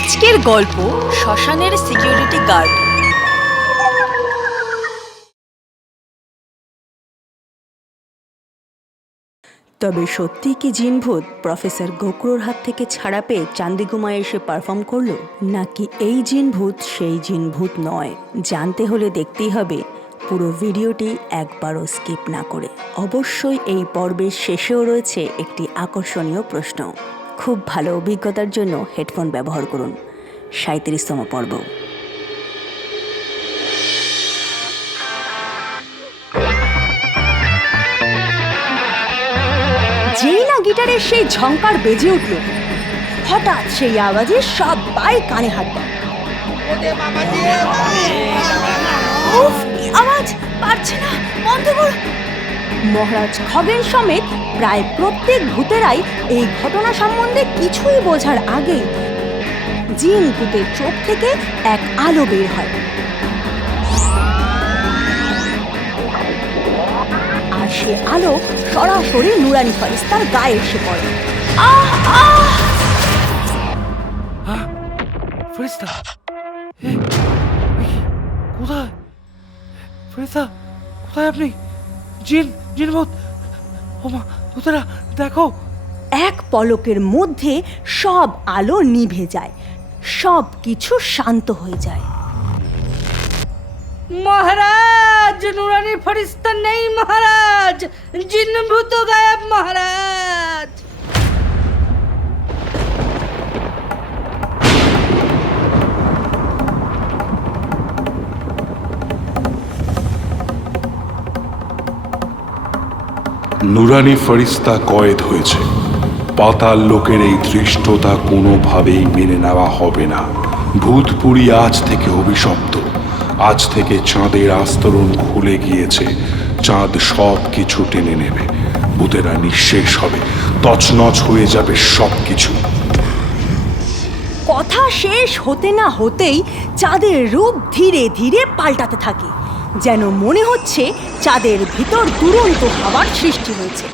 আজকের গল্প শ্মশানের সিকিউরিটি গার্ড। তবে সত্যি কি জিনভূত প্রফেসর গোকরোর হাত থেকে ছাড়া পেয়ে চান্দিগুমায় এসে পারফর্ম করলো, নাকি এই জিনভূত সেই জিনভূত নয়? জানতে হলে দেখতেই হবে পুরো ভিডিওটি একবারও স্কিপ না করে। অবশ্যই এই পর্বের শেষেও রয়েছে একটি আকর্ষণীয় প্রশ্ন। খুব ভালো অভিজ্ঞতার জন্য হেডফোন ব্যবহার করুন। 37তম পর্ব। যেই না গিটারের সেই ঝংকার বেজে উঠল, হঠাৎ সেই আওয়াজে সবাই কানে হাত দেয়। আওয়াজ পারছে না, বন্ধ কর। মহারাজ খগেন সমেত প্রায় প্রত্যেক ভূতেরাই এই ঘটনা সম্বন্ধে কিছুই বোঝার আগেই জিন ভূতের চোখ থেকে এক আলো বের হয়, আর সে আলো সরাসরি নুরানি ফারিস্তার গায়ে এসে পড়ে। ফারিস্তা, কোথায়? ফারিস্তা, কোথায় আপনি? জিনভূত, ওমা ভূতেরা দেখো! এক পলকের মধ্যে সব আলো নিভে যায়, সব কিছু শান্ত হয়ে যায়। মহারাজ, নুরানি ফরিস্তা নেই মহারাজ, জিনভূত গায়েব মহারাজ। নুরানি ফরিস্তা কয়েদ হয়েছে। পাতাল লোকের এই ধৃষ্টতা কোনোভাবেই মেনে নেওয়া হবে না। ভূতপুরী আজ থেকে অভিশপ্ত। আজ থেকে চাঁদের আস্তরণ খুলে গিয়েছে। চাঁদ সব কিছু টেনে নেবে। ভূতেরা নিঃশেষ হবে, তছনছ হয়ে যাবে সব কিছু। কথা শেষ হতে না হতেই চাঁদের রূপ ধীরে ধীরে পাল্টাতে থাকে, যেন মনে হচ্ছে চাঁদের ভিতর দুরন্ত হাওয়ার সৃষ্টি হয়েছে।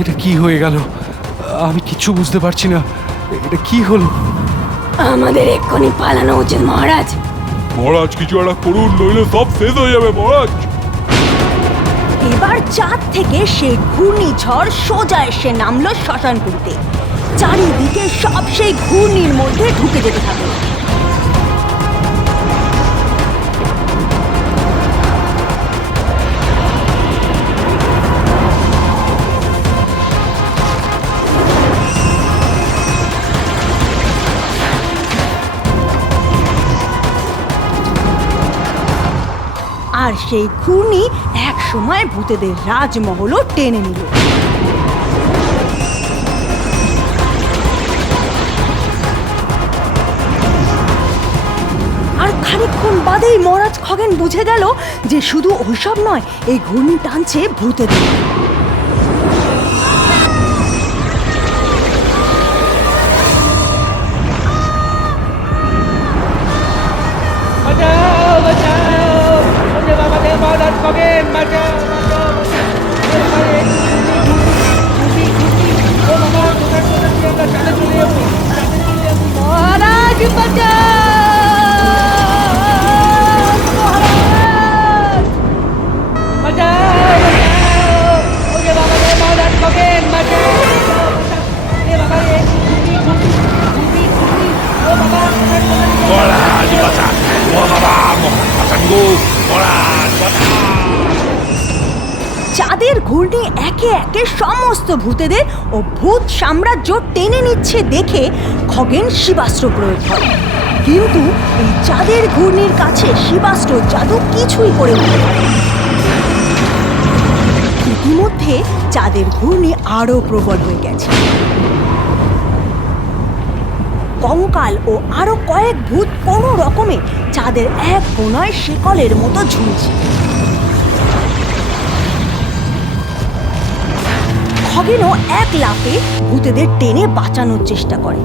এটা কি হয়ে গেল? আমি কিছু বুঝতে পারছি না। এটা কি হলো? আমাদের এক্ষুনি পালানো উচিত মহারাজ। মহারাজ, কিছু একটা করুন, নইলে সব শেষ হয়ে যাবে মহারাজ। এবার চাঁদ থেকে সেই ঘূর্ণিঝড় সোজা এসে নামলো শ্মশানপুরীতে। চারিদিকে সব সেই ঘূর্ণির মধ্যে ঢুকে যেতে থাকলো। আর সেই ঘূর্ণি এক সময় ভূতেদের রাজমহলও টেনে নিল। আর খানিকক্ষণ বাদেই মহারাজ খগেন বুঝে গেল যে শুধু ওইসব নয়, এই ঘূর্ণি টানছে ভূতেদের। বাঁচাও, বাঁচাও, ওরে বাবাদের মহারাজ খগেন, বাঁচাও, বাঁচাও, মহারাজ বাঁচাও! চাঁদের ঘূর্ণি একে একে সমস্ত ভূতেদের ও ভূত সাম্রাজ্য টেনে নিচ্ছে দেখে খগেন শিবাস্ত্র প্রয়োগ করে। কিন্তু এই চাঁদের ঘূর্ণির কাছে শিবাস্ত্র জাদু কিছুই করে উঠতে পারে না। ইতিমধ্যে চাঁদের ঘূর্ণি আরো প্রবল হয়ে গেছে। কঙ্কাল ও আরো কয়েক ভূত কোনো রকমে চাঁদের এক কোণায় শিকলের মতো ঝুলছে। খগেনও এক লাফে ভূতেদের টেনে বাঁচানোর চেষ্টা করে।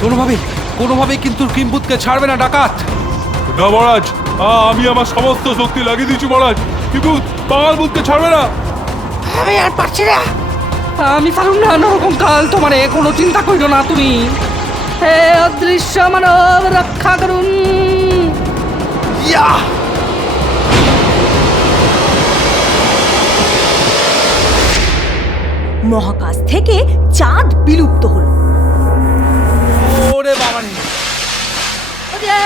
কোনোভাবে কোনোভাবেই কিন্তু কিম্ভূতকে ছাড়বে না ডাকাত। না মহারাজ, আমি আমার সমস্ত শক্তি লাগিয়ে দিয়েছি মহারাজ, কিন্তু বাঙাল ভূতকে ছাড়বে না। আমি আর পারছি না, আমি পারুম না নরকম কাল, তোমারে কোনো চিন্তা করিল না তুমি। হে অদৃশ্য মানব, রক্ষা করুন। মহাকাশ থেকে চাঁদ বিলুপ্ত হলো। ওরে বাবা রে!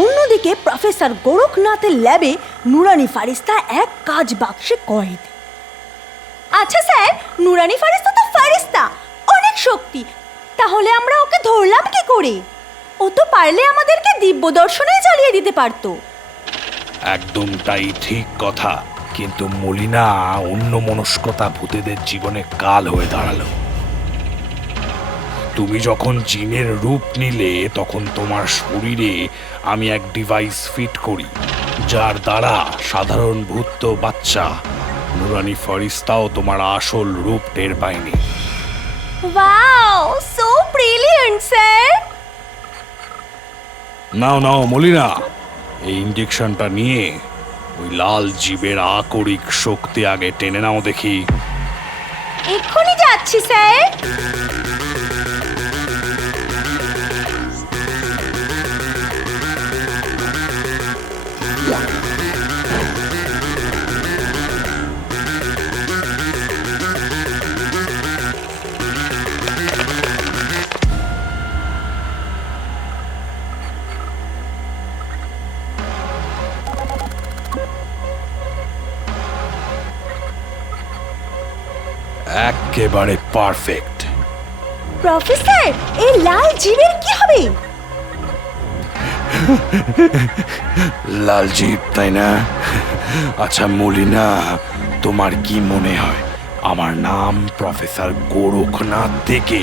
অন্যদিকে প্রফেসর গোরখনাথের ল্যাবে নুরানি ফারিস্তা এক কাজ বাক্সে কয়েদ। আচ্ছা স্যার, নুরানি ফারিস্তা তো ফারিস্তা, অনেক শক্তি, তাহলে আমরা ওকে ধরলাম কি করে? ও তো পারলে আমাদেরকে দিব্য দর্শনে জ্বালিয়ে দিতে পারতো। একদমটাই ঠিক কথা, কিন্তু মলিনা অন্যমনস্কতা ভূতেদের জীবনে কাল হয়ে দাঁড়ালো। তুমি যখন জিনের রূপ নিলে তখন তোমার শরীরে আমি এক ডিভাইস ফিট করি, যার দ্বারা সাধারণ ভূত বাচ্চা নুরানি ফরিস্তাও তোমার আসল রূপ টের পায়নি। Wow, so brilliant sir. নাও নাও মলিনা, এই ইঞ্জেকশনটা নিয়ে ওই লাল জীবের আকরিক শক্তি আগে টেনে নাও দেখি। এক্ষুনি যাচ্ছি স্যার। একেবারে পারফেক্ট। প্রফেসর, এই লাল জীবের কি হবে? লাল জীব, তাই না? আচ্ছা মলিনা, তোমার কি মনে হয় আমার নাম প্রফেসর গোরখনাথ থেকে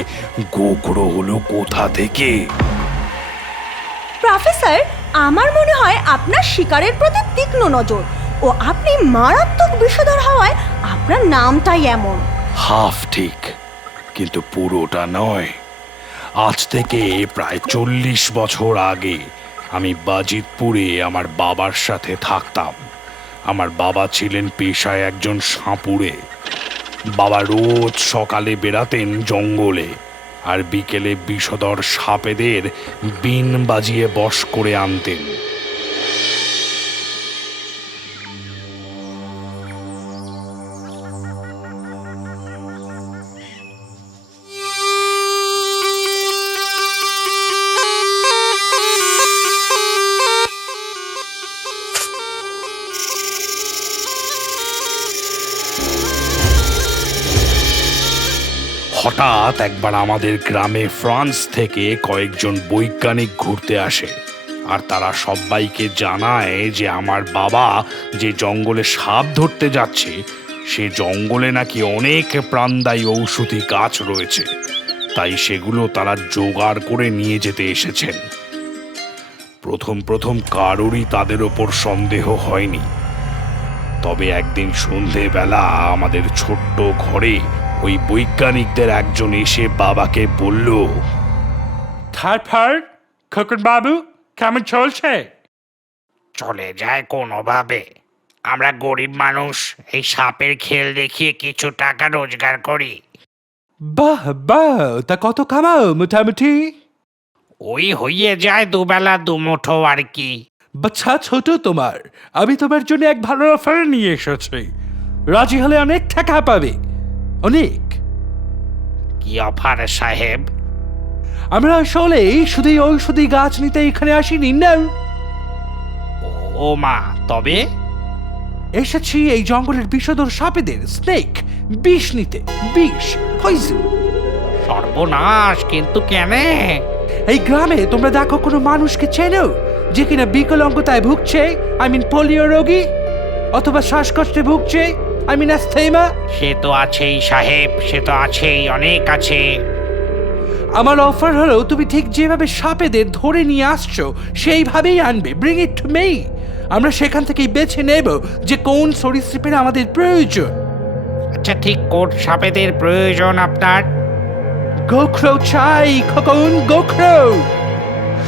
গোখরো হলো কোথা থেকে? প্রফেসর, আমার মনে হয় আপনার শিকারের প্রতি তীক্ষ্ণ নজর ও আপনি মারাত্মক বিষধর হওয়ায় আপনার নামটাই এমন। হাফ ঠিক, কিন্তু পুরোটা নয়। আজ থেকে প্রায় 40 বছর আগে আমি বাজিতপুরে আমার বাবার সাথে থাকতাম। আমার বাবা ছিলেন পেশায় একজন সাপুড়ে। বাবা রোজ সকালে বেরাতেন জঙ্গলে, আর বিকেলে বিষধর সাপেদের বিন বাজিয়ে বশ করে আনতেন। হঠাৎ একবার আমাদের গ্রামে ফ্রান্স থেকে কয়েকজন বৈজ্ঞানিক ঘুরতে আসে, আর তারা সবাইকে জানায় যে আমার বাবা যে জঙ্গলে সাপ ধরতে যাচ্ছে সে জঙ্গলে নাকি অনেক প্রাণদায়ী ঔষধি গাছ রয়েছে, তাই সেগুলো তারা জোগাড় করে নিয়ে যেতে এসেছেন। প্রথম প্রথম কারোরই তাদের ওপর সন্দেহ হয়নি, তবে একদিন সন্ধেবেলা আমাদের ছোট্ট ঘরে ওই বৈজ্ঞানিকদের একজন এসে বাবাকে বলল, তারপর খোকন বাবু কেমন চলছে? চলে যায় কোনোভাবে। আমরা গরিব মানুষ, এই সাপের খেল দেখিয়ে কিছু টাকা রোজগার করি। বাহ বাহ, তা কত কামাও মোটামুটি? ওই হইয়ে যায় দুবেলা দুমুঠো আর কি। বাচ্চা ছোট তোমার, আমি তোমার জন্য এক ভালো অফার নিয়ে এসেছি। রাজি হলে অনেক টাকা পাবে, অনেক। কি অফার সাহেব? আমরা আসলে শুধুই ঔষধি গাছ নিতে এখানে আসিনি, না। ও মা, তবে এসেছি এই জঙ্গলের বিষধর সাপেদের স্নেক বিষ নিতে। বিষ, পয়জন। সর্বনাশ, কিন্তু কেন? এই গ্রামে তোমরা দেখো কোনো মানুষকে চেনো যে কিনা বিকলাঙ্গতায় ভুগছে, পোলিও রোগী, অথবা শ্বাসকষ্টে ভুগছে, অ্যাস্থেমা? সে তো আছেই সাহেব, সে তো আছেই, অনেক আছে। আমার অফার হলো তুমি ঠিক যেভাবে সাপেদের ধরে নিয়ে আসছো সেইভাবেই আনবে। Bring it to me. আমরা সেখান থেকেই বেছে নেব যে কোন সরীসৃপের আমাদের প্রয়োজন। আচ্ছা, ঠিক কোন সাপেদের প্রয়োজন আপনার? গোখরো চাই খোকন, গোখরো।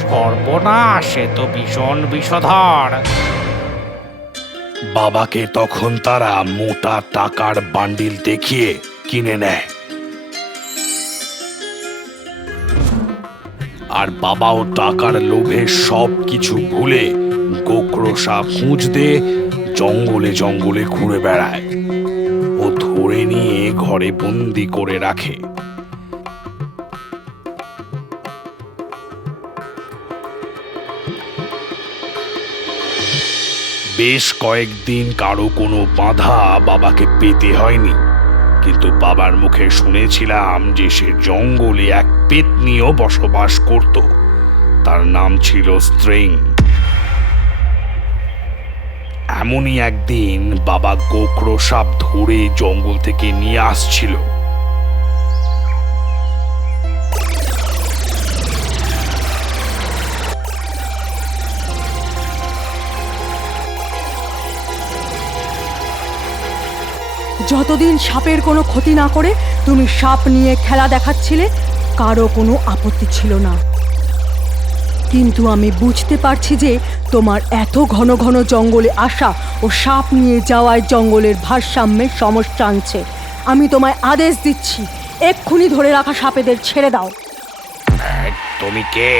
সর্বনাশ, সে তো ভীষণ বিষধর। বাবাকে তখন তারা মোটা টাকার বান্ডিল দেখিয়ে কিনে নেয়। আর বাবাও টাকার লোভে সব কিছু ভুলে গোখরো সাপ খুঁজতে জঙ্গলে জঙ্গলে ঘুরে বেড়ায় ও ধরে নিয়ে ঘরে বন্দি করে রাখে। বেশ কয়েকদিন কারো কোনো বাধা বাবাকে পেতে হয়নি, কিন্তু বাবার মুখে শুনেছিলাম যে সে জঙ্গলে এক পেতনিও বসবাস করত। তার নাম ছিল স্ট্রিং। এমনই একদিন বাবা গোখরো সাপ ধরে জঙ্গল থেকে নিয়ে আসছিল। যতদিন সাপের কোনো ক্ষতি না করে তুমি সাপ নিয়ে খেলা দেখাচ্ছিলে, কারো কোনো আপত্তি ছিল না। কিন্তু আমি বুঝতে পারছি যে তোমার এত ঘন ঘন জঙ্গলে আসা ও সাপ নিয়ে যাওয়ায় জঙ্গলের ভারসাম্যের সমস্যা আনছে। আমি তোমায় আদেশ দিচ্ছি, এক্ষুনি ধরে রাখা সাপেদের ছেড়ে দাও। তুমি কে?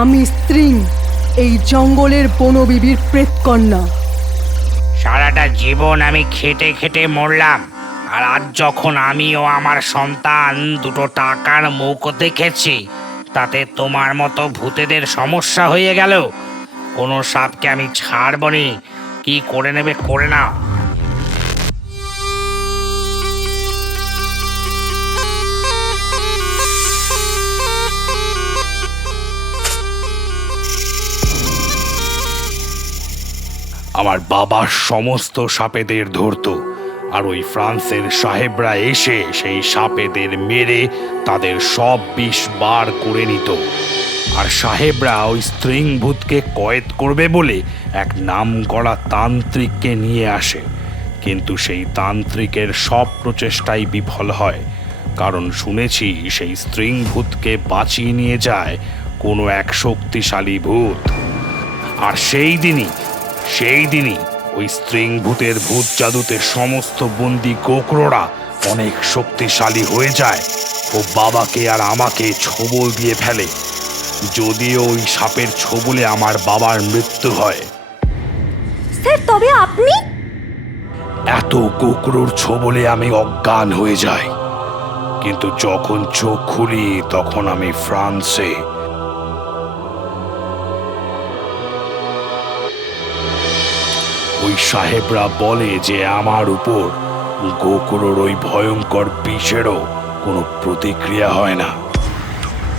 আমি স্ত্রী, এই জঙ্গলের বনবিবির প্রেতকন্যা। সারাটা জীবন আমি খেটে খেটে মরলাম, আর আজ যখন আমি ও আমার সন্তান দুটো টাকার মুখ দেখেছি, তাতে তোমার মতো ভূতেদের সমস্যা হয়ে গেল। কোনো সাপকে আমি ছাড়বনি, কি করে নেবে করে নাও। আমার বাবা সমস্ত সাপেদের ধরতো, আর ওই ফ্রান্সের সাহেবরা এসে সেই সাপেদের মেরে তাদের সব বিষ বার করে নিত। আর সাহেবরা ওই স্ট্রিং ভূতকে কয়েদ করবে বলে এক নামকরা তান্ত্রিককে নিয়ে আসে, কিন্তু সেই তান্ত্রিকের সব প্রচেষ্টাই বিফল হয়, কারণ শুনেছি সেই স্ট্রিং ভূতকে বাঁচিয়ে নিয়ে যায় কোনো এক শক্তিশালী ভূত। আর সেই দিনই ওই স্ট্রিং ভূতের ভূত জাদুতে সমস্ত বন্দি গোখরোরা অনেক শক্তিশালী হয়ে যায় ও বাবাকে আর আমাকে ছোবল দিয়ে ফেলে। যদিও ওই সাপের ছোবলে আমার বাবার মৃত্যু হয়। স্যার, তবে আপনি? এত গোখরোর ছোবলে আমি অজ্ঞান হয়ে যাই, কিন্তু যখন চোখ খুলি তখন আমি ফ্রান্সে। ওই সাহেবরা বলে যে আমার উপর গোখরোর ওই ভয়ঙ্কর বিষেরও কোনো প্রতিক্রিয়া হয় না।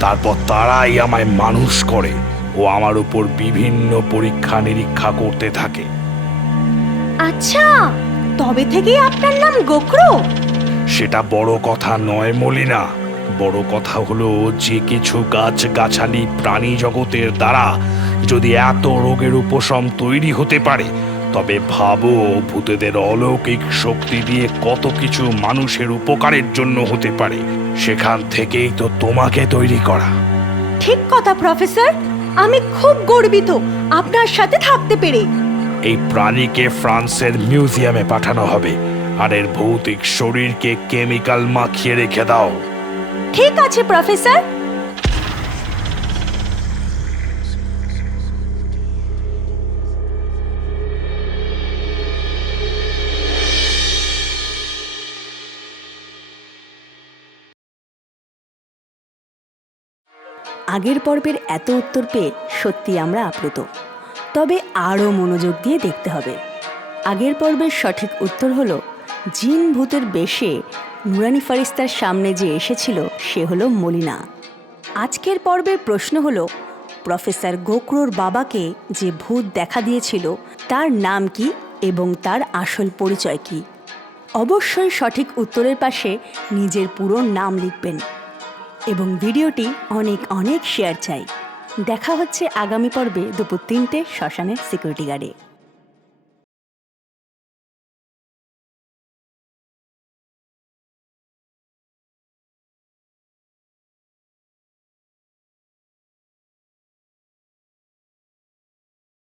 তারপর তারাই আমায় মানুষ করে ও আমার উপর বিভিন্ন পরীক্ষা নিরীক্ষা করতে থাকে। আচ্ছা, তবে থেকেই আপনার নাম গোখরো? সেটা বড় কথা নয় মলিনা, বড় কথা হলো যে কিছু গাছগাছালি প্রাণী জগতের দ্বারা যদি এত রোগের উপশম তৈরি হতে পারে, তবে ভাবো ভূতেদের অলৌকিক শক্তি দিয়ে কত কিছু মানুষের উপকারের জন্য হতে পারে। সেখান থেকেই তো তোমাকে তৈরি করা। ঠিক কথা প্রফেসর, আমি খুব গর্বিত আপনার সাথে থাকতে পেরে। এই প্রাণীকে ফ্রান্সের মিউজিয়ামে পাঠানো হবে, আর এর ভৌতিক শরীরকে কেমিক্যাল মাখিয়ে রেখে দাও। ঠিক আছে প্রফেসর। আগের পর্বের এত উত্তর পেয়ে সত্যি আমরা আপ্লুত, তবে আরও মনোযোগ দিয়ে দেখতে হবে। আগের পর্বের সঠিক উত্তর হলো জিন ভূতের বেশে নুরানি ফারিস্তার সামনে যে এসেছিল সে হলো মলিনা। আজকের পর্বের প্রশ্ন হলো প্রফেসর গোখরোর বাবাকে যে ভূত দেখা দিয়েছিল তার নাম কি এবং তার আসল পরিচয় কি? অবশ্যই সঠিক উত্তরের পাশে নিজের পুরো নাম লিখবেন এবং ভিডিওটি অনেক অনেক শেয়ার চাই। দেখা হচ্ছে আগামী পর্বে দুপুর 3টে শ্মশানের সিকিউরিটি গার্ডে।